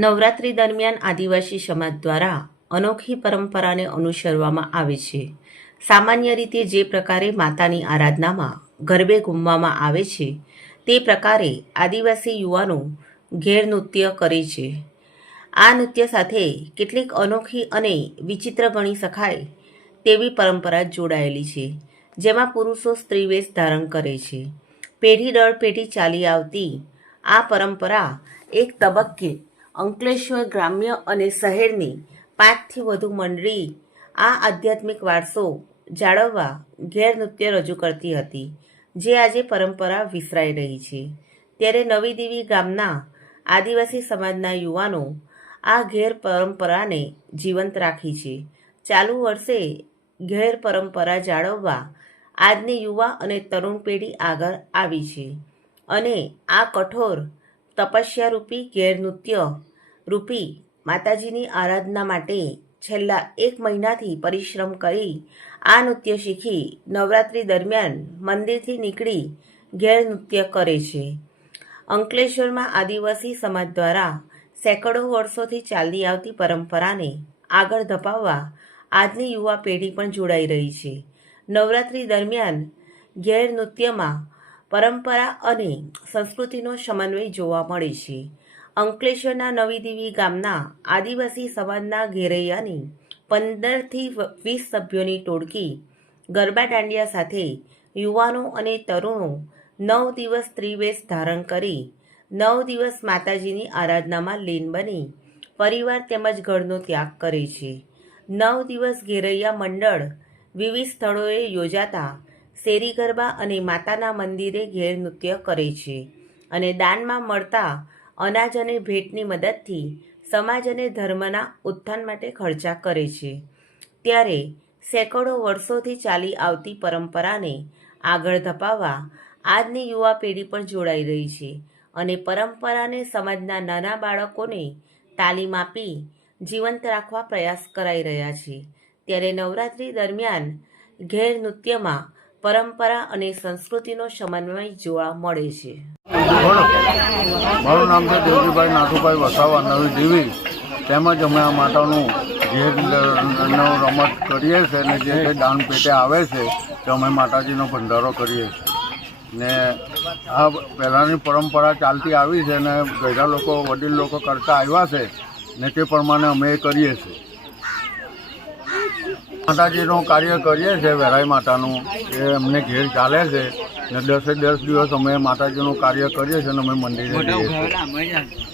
નવરાત્રિ દરમિયાન આદિવાસી સમાજ દ્વારા અનોખી પરંપરાને અનુસરવામાં આવે છે. સામાન્ય રીતે જે પ્રકારે માતાની આરાધનામાં ગરબે ઘૂમવામાં આવે છે, તે પ્રકારે આદિવાસી યુવાનો ઘેર નૃત્ય કરે છે. આ નૃત્ય સાથે કેટલીક અનોખી અને વિચિત્ર ગણી શકાય તેવી પરંપરા જોડાયેલી છે, જેમાં પુરુષો સ્ત્રીવેશ ધારણ કરે છે. પેઢી દર પેઢી ચાલી આવતી આ પરંપરા એક તબક્કે અંકલેશ્વર ગ્રામ્ય અને શહેરની પાંચથી વધુ મંડળી આ આધ્યાત્મિક વારસો જાળવવા ઘેર નૃત્ય રજૂ કરતી હતી, જે આજે પરંપરા વિસરાઈ રહી છે. ત્યારે નવી દેવી ગામના આદિવાસી સમાજના યુવાનો આ ઘેર પરંપરાને જીવંત રાખી છે. ચાલુ વર્ષે ઘેર પરંપરા જાળવવા આજની યુવા અને તરુણ પેઢી આગળ આવી છે અને આ કઠોર તપસ્યારૂપી ઘેર નૃત્ય રૂપી માતાજીની આરાધના માટે છેલ્લા એક મહિનાથી પરિશ્રમ કરી આ નૃત્ય શીખી નવરાત્રિ દરમિયાન મંદિરથી નીકળી ઘેર નૃત્ય કરે છે. અંકલેશ્વરમાં આદિવાસી સમાજ દ્વારા સેંકડો વર્ષોથી ચાલી આવતી પરંપરાને આગળ ધપાવવા આજની યુવા પેઢી પણ જોડાઈ રહી છે. નવરાત્રિ દરમિયાન ઘેર નૃત્યમાં પરંપરા અને સંસ્કૃતિનો સમન્વય જોવા મળે છે. અંકલેશ્વરના નવી દેવી ગામના આદિવાસી સમાજના ઘેરૈયાની પંદરથી વીસ સભ્યોની ટોળકી ગરબા દાંડિયા સાથે યુવાનો અને તરુણો નવ દિવસ ત્રિવેશ ધારણ કરી, નવ દિવસ માતાજીની આરાધનામાં લીન બની, પરિવાર તેમજ ઘરનો ત્યાગ કરે છે. નવ દિવસ ઘેરૈયા મંડળ વિવિધ સ્થળોએ યોજાતા શેરી ગરબા અને માતાના મંદિરે ઘેર નૃત્ય કરે છે અને દાનમાં મળતા અનાજ અને ભેટની મદદથી સમાજ અને ધર્મના ઉત્થાન માટે ખર્ચા કરે છે. ત્યારે સેંકડો વર્ષોથી ચાલી આવતી પરંપરાને આગળ ધપાવવા આજની યુવા પેઢી પણ જોડાઈ રહી છે અને પરંપરાને સમાજના નાના બાળકોને તાલીમ આપી જીવંત રાખવા પ્રયાસ કરાઈ રહ્યા છે. ત્યારે નવરાત્રિ દરમિયાન ઘેર નૃત્યમાં પરંપરા અને સંસ્કૃતિનો સમન્વય જોવા મળે છે. મારું નામ છે દેવજીભાઈ નાથુભાઈ વસાવા, નવી દેવી. તેમજ અમે આ માતાનું જે રમત કરીએ છીએ અને જે કંઈ દાન પેટે આવે છે, તે અમે માતાજીનો ભંડારો કરીએ છીએ. ને આ પહેલાંની પરંપરા ચાલતી આવી છે અને ગયડા લોકો, વડીલ લોકો કરતા આવ્યા છે ને તે પ્રમાણે અમે એ કરીએ છીએ. માતાજીનું કાર્ય કરીએ છીએ, વેરાઈ માતાનું. એ અમને ઘેર ચાલે છે. ને દસે દસ દિવસ અમે માતાજીનું કાર્ય કરીએ છીએ અને અમે મંદિરે જઈએ છીએ.